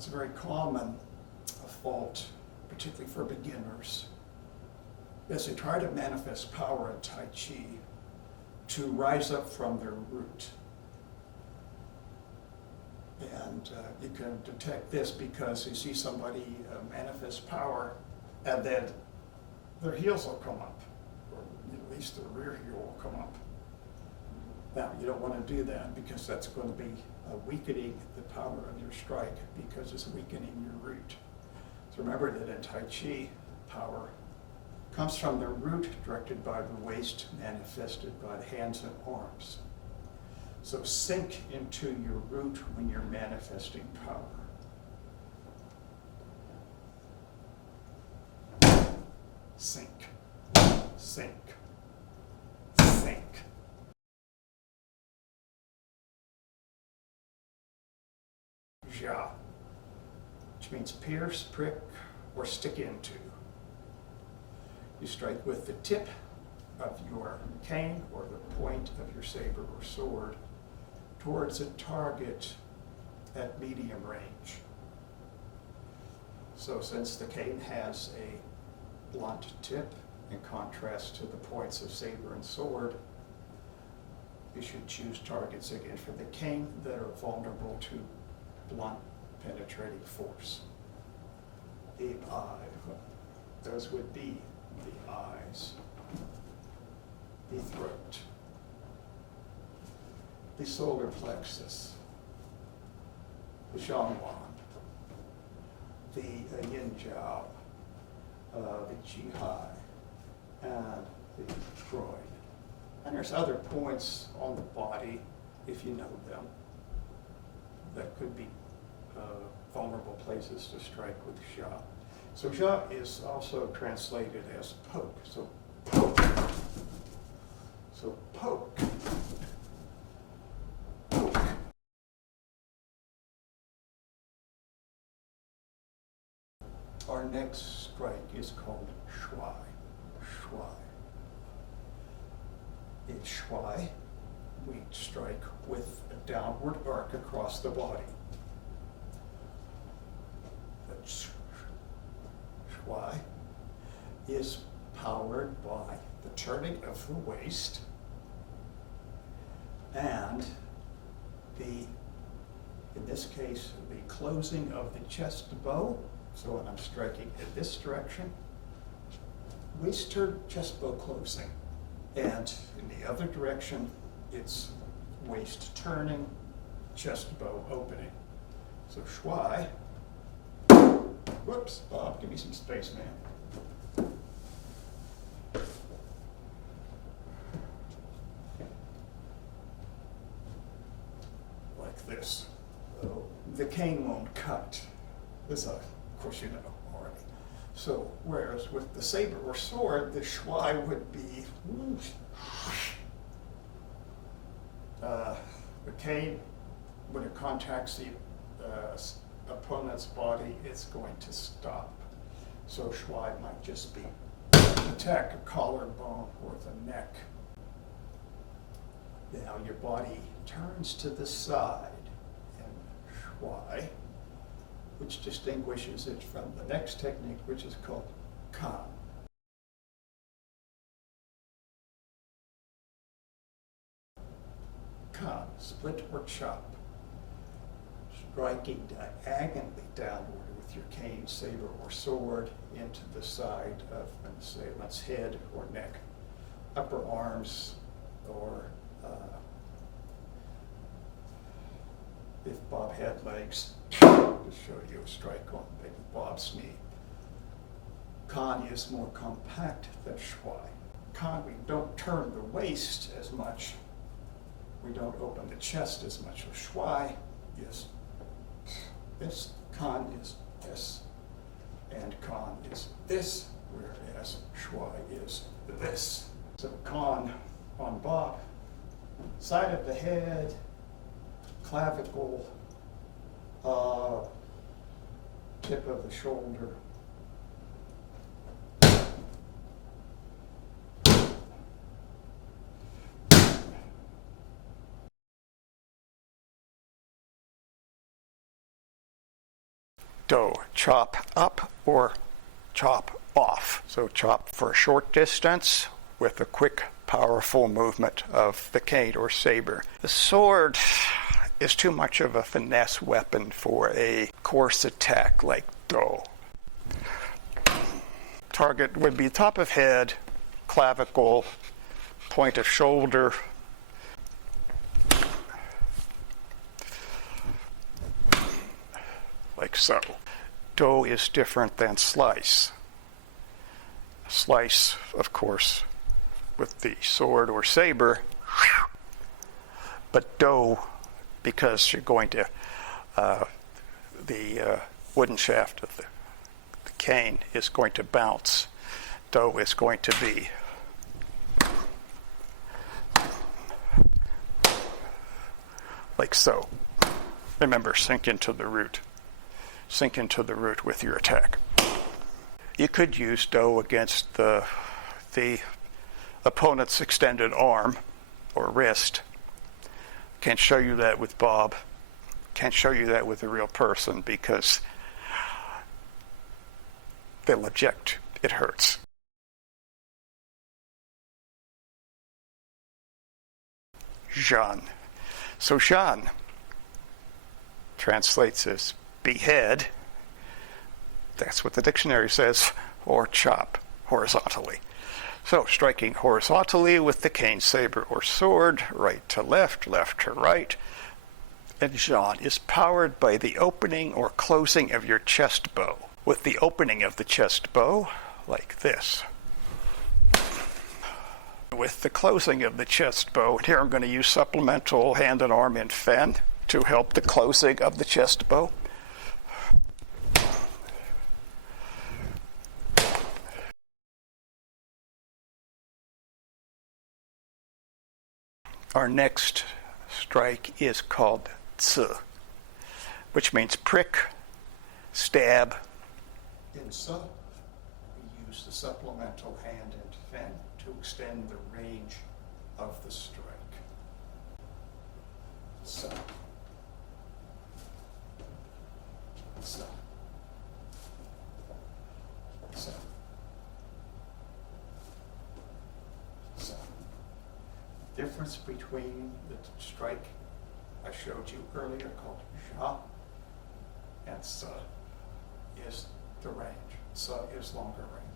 it's a very common fault, particularly for beginners, is they try to manifest power in Tai Chi to rise up from their root. And you can detect this because you see somebody manifest power and then their heels will come up, or at least their rear heel will come up. Now, you don't want to do that because that's going to be weakening the power of your strike because it's weakening your root. So remember that in Tai Chi, power comes from the root directed by the waist, manifested by the hands and arms. So sink into your root when you're manifesting power. Sink, sink, sink. Jia, which means pierce, prick, or stick into. You strike with the tip of your cane or the point of your saber or sword towards a target at medium range. So since the cane has a blunt tip in contrast to the points of saber and sword, you should choose targets again for the cane that are vulnerable to blunt penetrating force. The eye, those would be the eyes, the throat, the solar plexus, the Shuai, the yin jiao, the Qi, and the groin. And there's other points on the body, if you know them, that could be vulnerable places to strike with Jia. So Jia is also translated as poke. So poke. So poke. Poke. Our next strike is called Shuai. Shuai. In Shuai, we strike with a downward arc across the body. Shuai is powered by the turning of the waist and in this case, the closing of the chest bow. So when I'm striking in this direction, waist turn, chest bow closing. And in the other direction, it's waist turning, chest bow opening. So Shuai. Whoops, Bob, give me some space, man. Like this. Oh, the cane won't cut. This, of course, you know already. So, whereas with the saber or sword, the Shuai would be the cane, when it contacts the opponent's body, it's going to stop. So Shuai might just be attack a collarbone or the neck. Now your body turns to the side in Shuai, which distinguishes it from the next technique, which is called Kan. Kan, split or chop. Striking diagonally downward with your cane, saber, or sword into the side of an assailant's head or neck, upper arms, or if Bob had legs, to show you a strike on maybe Bob's knee. Kan is more compact than Shuai. Kan, we don't turn the waist as much. We don't open the chest as much. So Shuai is this, Kan is this, and Kan is this, whereas Shuai is this. So Kan on Bob, side of the head, clavicle, tip of the shoulder, Do, chop up or chop off. So chop for a short distance with a quick, powerful movement of the cane or saber. The sword is too much of a finesse weapon for a coarse attack like Do. Target would be top of head, clavicle, point of shoulder, like so. Do is different than slice. Slice, of course, with the sword or saber, but Do, because you're going to, the wooden shaft of the cane is going to bounce. Do is going to be like so. Remember, sink into the root. Sink into the root with your attack. You could use Do against the opponent's extended arm or wrist. Can't show you that with Bob. Can't show you that with a real person because they'll object. It hurts. Zhan. So Zhan translates as behead. That's what the dictionary says, or chop horizontally. So striking horizontally with the cane, saber, or sword, right to left to right. And Zhan is powered by the opening or closing of your chest bow. With the opening of the chest bow, like this. With the closing of the chest bow, here I'm going to use supplemental hand and arm in Fen to help the closing of the chest bow. Our next strike is called Tzu, which means prick, stab. In Tzu, we use the supplemental hand and Fen to extend the range of the strike. Tzu. Tzu. Tzu. Tzu. Difference between the strike I showed you earlier called Jia and Tzu is the range. Tzu is longer range.